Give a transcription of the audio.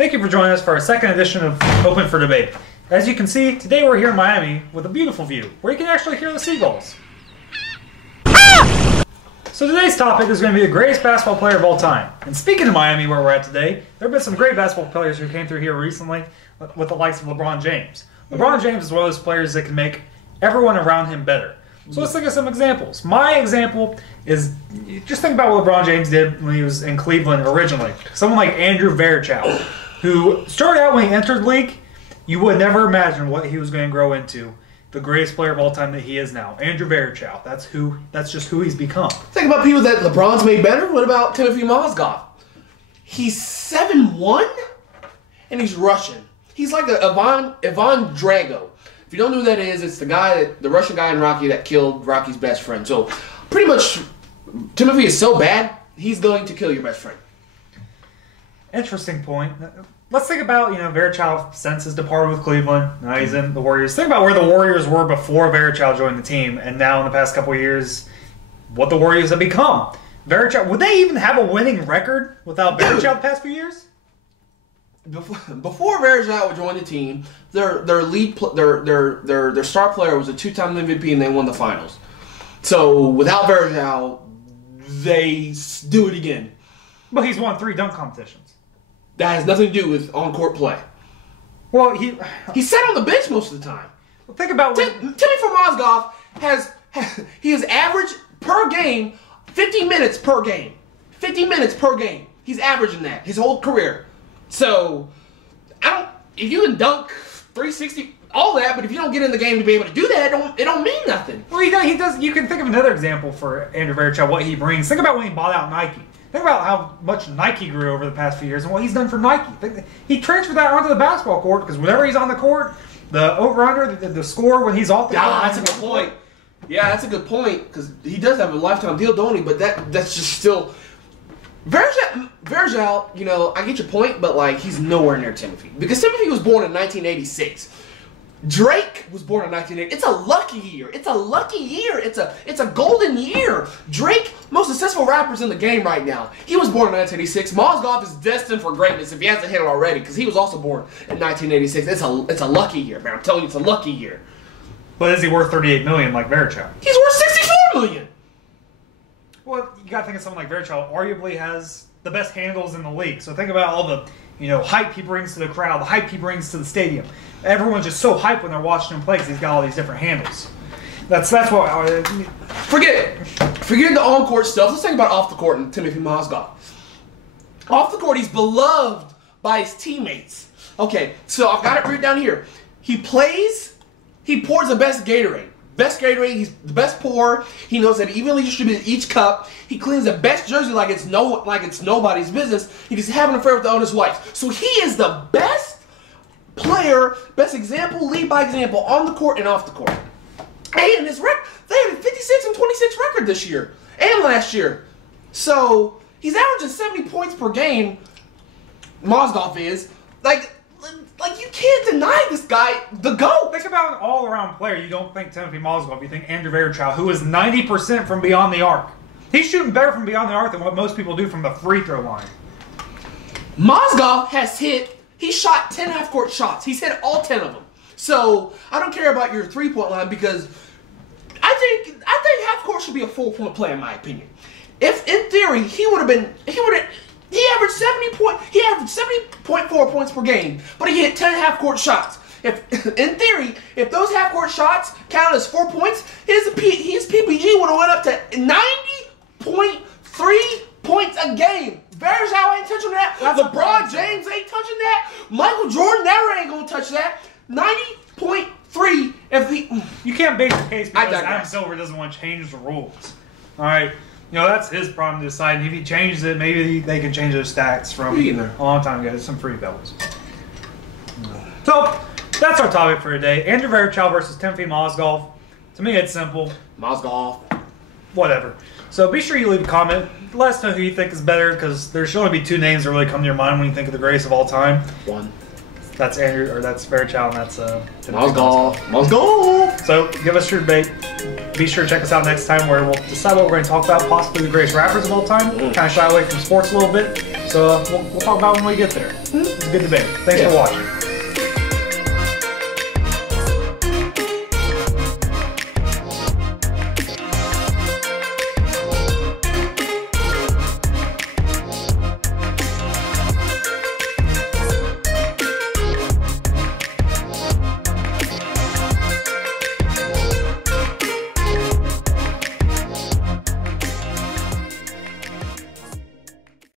Thank you for joining us for our second edition of Open for Debate. As you can see, today we're here in Miami with a beautiful view, where you can actually hear the seagulls. So today's topic is going to be the greatest basketball player of all time. And speaking of Miami, where we're at today, there have been some great basketball players who came through here recently with the likes of LeBron James. LeBron James is one of those players that can make everyone around him better. So let's look at some examples. My example is, just think about what LeBron James did when he was in Cleveland originally. Someone like Andrew Verichow, who started out when he entered the league, you would never imagine what he was going to grow into. The greatest player of all time that he is now. Andrew Verichow. That's just who he's become. Think about people that LeBron's made better. What about Timothy Mozgov? He's 7'1", and he's Russian. He's like Ivan Drago. If you don't know who that is, it's the Russian guy in Rocky that killed Rocky's best friend. So pretty much, Timothy is so bad, he's going to kill your best friend. Interesting point. Let's think about, Verichow since his departed with Cleveland. Now he's in the Warriors. Think about where the Warriors were before Verichow joined the team, and now in the past couple of years, what the Warriors have become. Verichow, would they even have a winning record without Verichow the past few years? Before Verichow joined the team, their star player was a two-time MVP and they won the finals. So without Verichow, they do it again. But he's won 3 dunk competitions. That has nothing to do with on-court play. Well, he sat on the bench most of the time. Well, think about Timothy Mozgov has averaged per game 50 minutes per game. 50 minutes per game. He's averaging that his whole career. So, if you can dunk 360, all that, but if you don't get in the game to be able to do that, it don't mean nothing. Well, he does. You can think of another example for Andrew Verichow, what he brings. Think about when he bought out Nike. Think about how much Nike grew over the past few years and what he's done for Nike. He transferred that onto the basketball court because whenever he's on the court, the over-under, the score when he's off the court. That's a good point. Yeah, that's a good point because he does have a lifetime deal, don't he? But that's just still... Verichow, I get your point, but he's nowhere near Timothy. Because Timothy was born in 1986. Drake was born in 1980. It's a lucky year. It's a lucky year. It's a golden year. Drake, most successful rappers in the game right now. He was born in 1986. Mozgov is destined for greatness if he hasn't hit it already, because he was also born in 1986. It's a lucky year, man. I'm telling you, it's a lucky year. But is he worth $38 million like Verichow? He's worth $64 million. Well, you got to think of someone like Verichow. Arguably has the best handles in the league. So think about all the hype he brings to the crowd, the hype he brings to the stadium. Everyone's just so hyped when they're watching him play because he's got all these different handles. That's what. Forget the on-court stuff. Let's think about off the court and Timothy Mozgov. Off the court, he's beloved by his teammates. Okay, so I've got it written down here. He plays. He pours the best Gatorade. Best Gatorade, he's the best pourer. He knows that evenly distributed each cup. He cleans the best jersey like it's nobody's business. He's having an affair with the owner's wife. So he is the best player, best example, lead by example, on the court and off the court. And his record, they had a 56-26 record this year and last year. So he's averaging 70 points per game. Mozgov is you can't deny this guy the GOAT. Think about an all-around player. You don't think Timothy Mozgov. You think Andrew Verichow, who is 90% from beyond the arc. He's shooting better from beyond the arc than what most people do from the free throw line. Mozgov he shot 10 half-court shots. He's hit all 10 of them. So I don't care about your three-point line because I think half-court should be a full-point play in my opinion. If in theory he averaged 70.4 points per game, but he hit 10 half-court shots. In theory, if those half-court shots counted as 4 points, his PPG would have went up to 90.3 points a game. Verichow ain't touching that. LeBron James ain't touching that. Michael Jordan never ain't gonna touch that. 90.3. You can't base the case because Adam Silver doesn't want to change the rules. All right. That's his problem to decide. And if he changes it, maybe they can change those stats from a long time ago. There's some free bells. So, that's our topic for today. Andrew Verichow versus Timothy Mozgov. To me, it's simple. Mozgov. Whatever. So, be sure you leave a comment. Let us know who you think is better, because there should only be 2 names that really come to your mind when you think of the greatest of all time. One. That's Verichow, and that's Mozgov. So give us your debate. Be sure to check us out next time where we'll decide what we're going to talk about, possibly the greatest rappers of all time. Kind of shy away from sports a little bit, so we'll talk about it when we get there. a good debate. Thanks for watching.